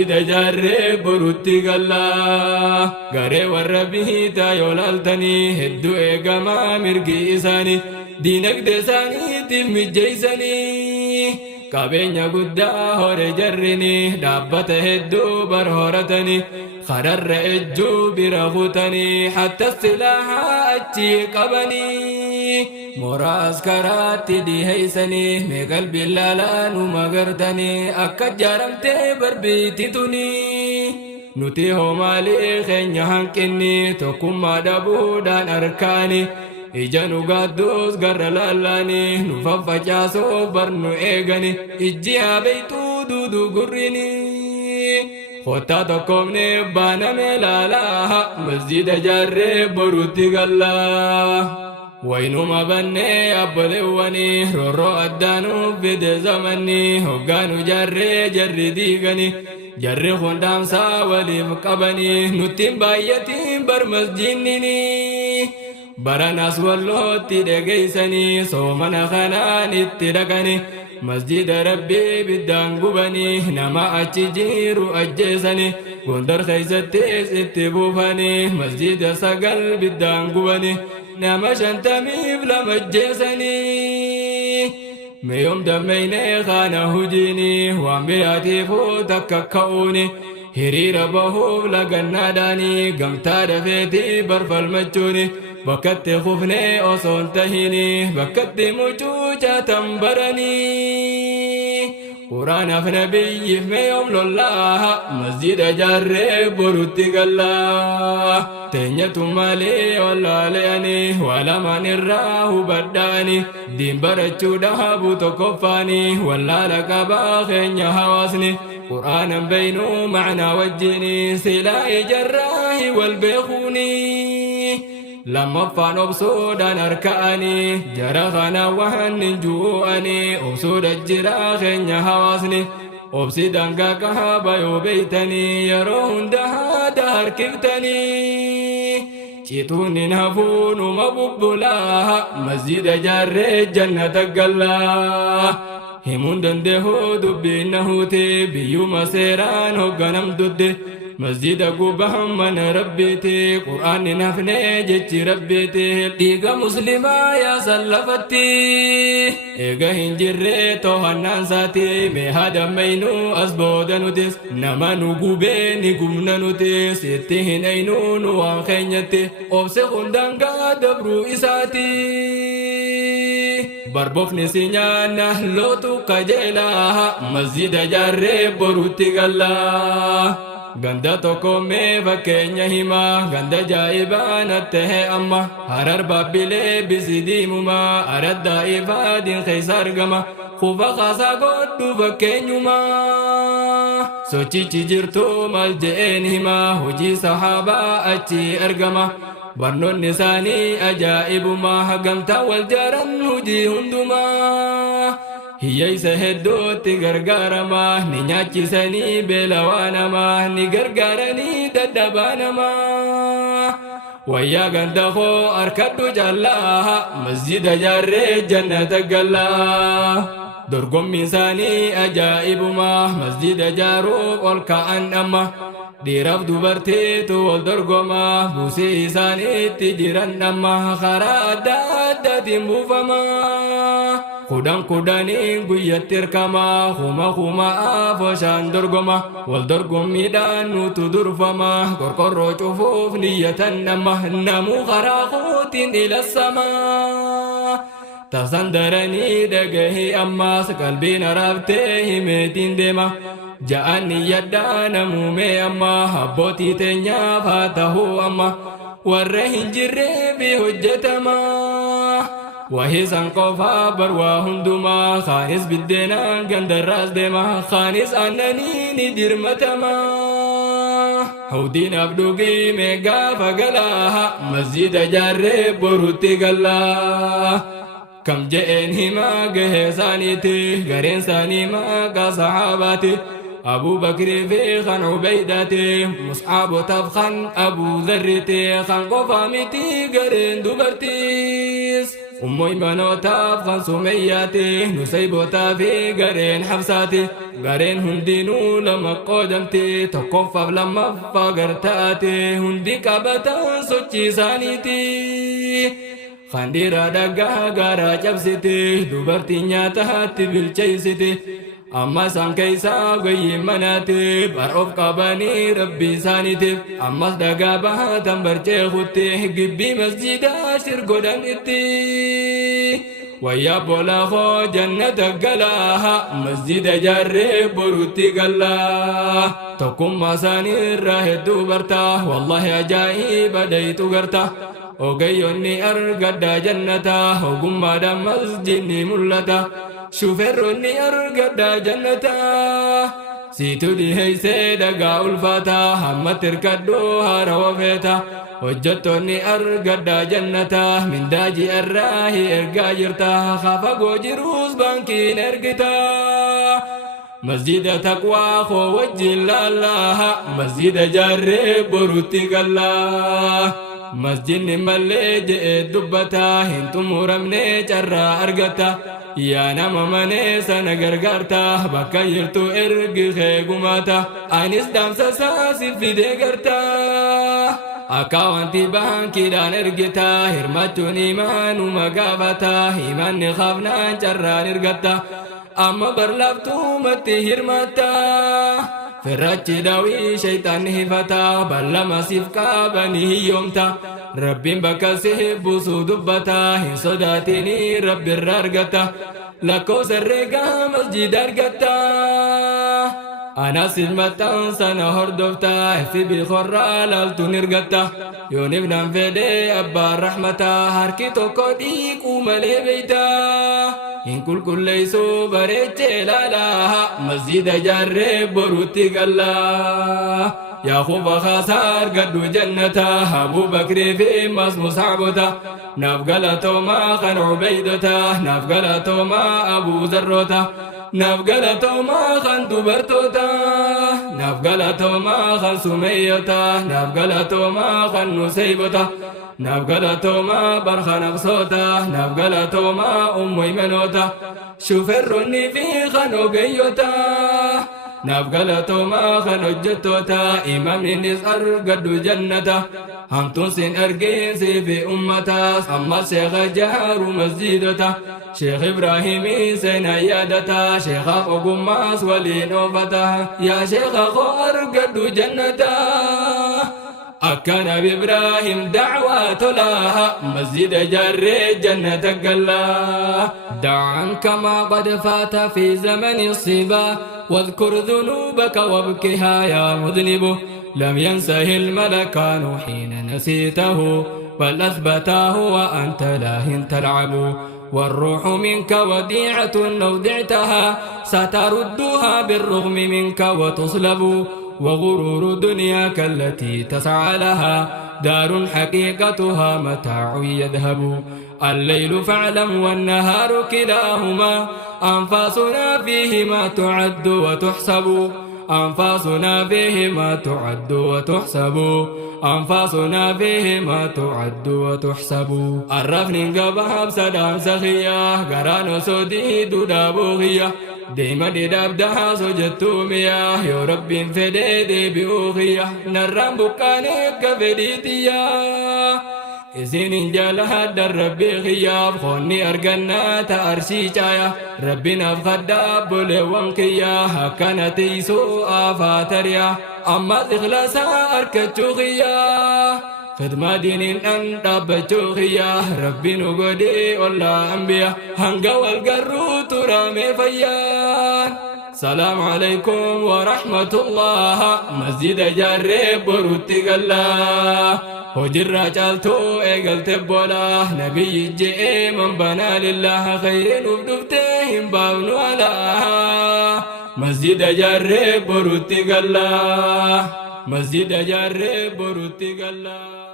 إذا جاري بروتي قلا غري وربي تا يولالتني هدو إيقاما مرقي إساني دينك دساني تلمجيساني qabeenya guddaa hore jarrini dhaabbata hedduu barhooratanii kararra ejjuu bira kutanii hatta silaaha achi qabanii mooraa askaraatti dhiheeysanii meeqal billaalaan magartanii akka jaaramtee barbiiti tunii nuti hoomaalii keenya hanqinni tokkummaa dhabuudhaan arkaanii ija nu gaadduus garra lallaani nu faffacaasuuf barnu eegani ijji haa beeytuu duudu gurrini kottaa tokkoomne baaname laalaa masjida jaarree boruutti gallaa waynuma bannee abboleewwani roorroo addaanuuf fide zamanni hoggaanu jaarree jarri diigani jarri hundaamsaa waliif qabani nuttiin baay'atiin bar masjinnini baranas wallootti dhageeysanii soomana kanaan itti dhaqanii masjida rabbii biddaan gubanii nama achi jiru ajjeesanii gondar keeysattis itti buufanii masjida sagal biddaan gubanii nama 52 ajjeesanii meeyom dammeynee kana hujiinii waan biraatiifuu takka ka'uuni hiriira bahuuf lagannaadhaanii gamtaa dafeetii barfalmachuuni bakkatti kufnee osoon tahini bakkatti mucuucatan baranii quraanaaf nabiyyiif meeyom lollaa masjida jaarree borutti gallaa teenyatu malee wallaale'anii waalamaan irraa hubadhaanii diin barachuudhaabu tokkoffaanii wallaala qabaa keenya hawaasni quraanan beeynuu macnaa wajjinii silaa ijarraahi wal beekuunii lammaffaan obsuudhaan harka'anii jara kana waan hin ju'anii obsuudha jiraa keenya hawaasni obsi dangaa qaba yoo beeytanii yeroo hunda haada harkiftanii cituun hin hafuunuma bubbulaa masjida jaarree jannata gallaa himuun dandeehuu dubbiin nahuute biyyuma seeraan hogganamtutte masjida gubahan mana rabbiiti qur'aanni nafnee jechi rabbiiti dhiiga muslimaa yaa sallafatti eega hin jirree to'annaan saati mee haadammeynuu as booda nutis nama nu gubee ni gumna nutis itti hin eynuu nu waan keenyatti obse hundangaa dabruu isaati barbofni si nyaanna lootu kajeelaa masjida jaarree borutti gallaa ganda tokko mee fakkeenya himaa ganda jaa'ibaa natta'e amma harar baabbilee bisi diimumaa araddaa ifaadiin keessa argama kufa kaasaa godhu fakkeenyumaa sochichi jirtu maal je'een himaa hojii sahaabaa achi argama barnoonni isaanii ajaa'ibumaa hagamtaa wal jaaran hojii hundumaa hiyyeeysa hedduutti gargaaramaa ni nyaachisanii beelawaa namaa ni gargaaranii dadhabaa namaa wayyaa ganda koo arkadhu jallaa masjida jaarree jannata gallaa dorgommiin isaanii ajaa'ibumaa masjida jaaruuf ol ka'an amma dhiiraaf dubartiitu wal dorgomaa buusii isaaniitti jiran amma karaa adda addaatiin buufamaa kudhanii guyyatti hirkamaa kuma afoshaan dorgoma wal dorgommiidhaan nutu durfama qorqorroo cufuuf niyyatan nama namuu karaa kootiin ilasamaa tasan daranii dhagahii ammaas qalbiin araaftee himeetiin deema ja'an niyyadhaa namuumee amma abbootii teenyaaf haa tahuu amma warra hin jirreefi hojjetamaa wahisan qofaa barwaa hundumaa khaanis biddeenaan gandarraas deema khaanis aannanii ni dirmatamaa hawdiin abdugii meegaa fagalaa masjida jaarree borutti gallaa kam je'een himaa gahee isaaniiti gareen isaanii maqaa sahaabaati أبو بكر في خان عبيدته مصعب تفخن أبو ذرته خان قفامتي قرين دبرتيس أمي منوتاف خان سمياتي نسيبوتا في قرين حفصاتي قرين هندينو لما قدمتي تقفف لما فقرتاتي هندي كابتا سوچي سانيتي خانديرا دقا غارا جبسيتي دوبرتي نياتهاتي بالجيسيتي أما سان كيسا غي مناتي بروف قباني ربي سانيتي أما صدقا بها تنبرجي خوتي قبي مسجدا شرقو دانيتي ويا بولا خو جنة قلاها مسجد جاري بروتي قلا تقوم مساني راهد دوبرتا والله أجايب ديتو قرتا وقيوني أرقد جنة وقم مدام مسجدني ملتا شوفرني أرقد جنة سيتو دي هي سيدقا ألفاتا هم تركدو هاروفيتا وجدتني أرقد جنة من داجي الراهي إرقا جرتا خافقو جروس بانكين إرقتا مسجد تقوى خو وجه الله مسجد جاري بروتي قلا مسجد ملي جئ دبتا هنتو مرمني جرى أرقتا يا نما مني سنغرغرتا بكا يرتو إرقي خيقماتا أنيس دامسا ساسي في ديقرتا أكاوانتي بانكي دان إرقتا هرمتون إيمان ومقابتا إيمان نخافنا جرى نرقتا أما برلفتو متي هرمتا فرج داوي شيطان هفتا بل ما سيفكا بني يومتا رب بكا سيب سودبتا هن صداتني رب الرارقتا لكو سرقا مسجد ارقتا أنا سلمتا سنة هردفتا في بخورا لالتو نرقتا يونبنا فيدي أبا الرحمتا هاركي توكو ديك ومالي بيتا إن كل ليسو بريتش لالاها مسجد جاري بروتي قلا يا خوب خاسار قدو جنتا أبو بكر في مصمص عبتا نفقلتو ما خن عبيدتا نفقلتو ما أبو ذروتا نفقلتو ما خن دبرتوتا نفقلتو ما خن سميتا نفقلتو ما خن نسيبتا نفقلتو ما برخن بصوتا نفقلتو ما أمي منوتا شوفرني في خنو قيوتا نفقلتو ما خنو جتوتا إمام النسار قدو جنتا هم تنسين أرقين في أمتا أما شيخ جهار مسجدتا شيخ إبراهيم سين عيادتا شيخ أقماس ولي نوفتا يا شيخ خور قدو جنتا أكان بإبراهيم دعوات لها مسجد جري جنة قلا دعا كما قد فات في زمن الصبا واذكر ذنوبك وابكها يا مذنب لم ينسه الملكان حين نسيته بل أثبتاه وأنت لاهٍ تلعب والروح منك وديعة لو دعتها ستردها بالرغم منك وتصلب وغرور دنياك التي تسعى لها دار حقيقتها متاع يذهب الليل فاعلم والنهار كلاهما أنفاسنا فيهما تعد وتحسب أنفاسنا فيهما تعد وتحسب أنفاسنا فيهما تعد وتحسب الرفن قبها بسدام سخية قران سودي دودا بوغية ديما ديداب دها سجدتو مياه يا رب فديدي بيوغية نرام بكانيك فديتيا إذن جالها در ربي غياب خوني أرقنا تأرشي جايا ربنا بخداب بلوان كيا هكنا تيسو آفاتريا أما إخلاصا أركتشو غيا خدمة دين أن ربتشو غيا ربي نقودي والله أنبيا هنقا والقرو ترامي فيان السلام عليكم ورحمة الله مسجد جاري بروتي قلا وجرى جالتو ايقلت بولا نبي جئ من بنا لله خير نبدفتهم باونو على مسجد جاري بروتي قلا مسجد جاري بروتي قلا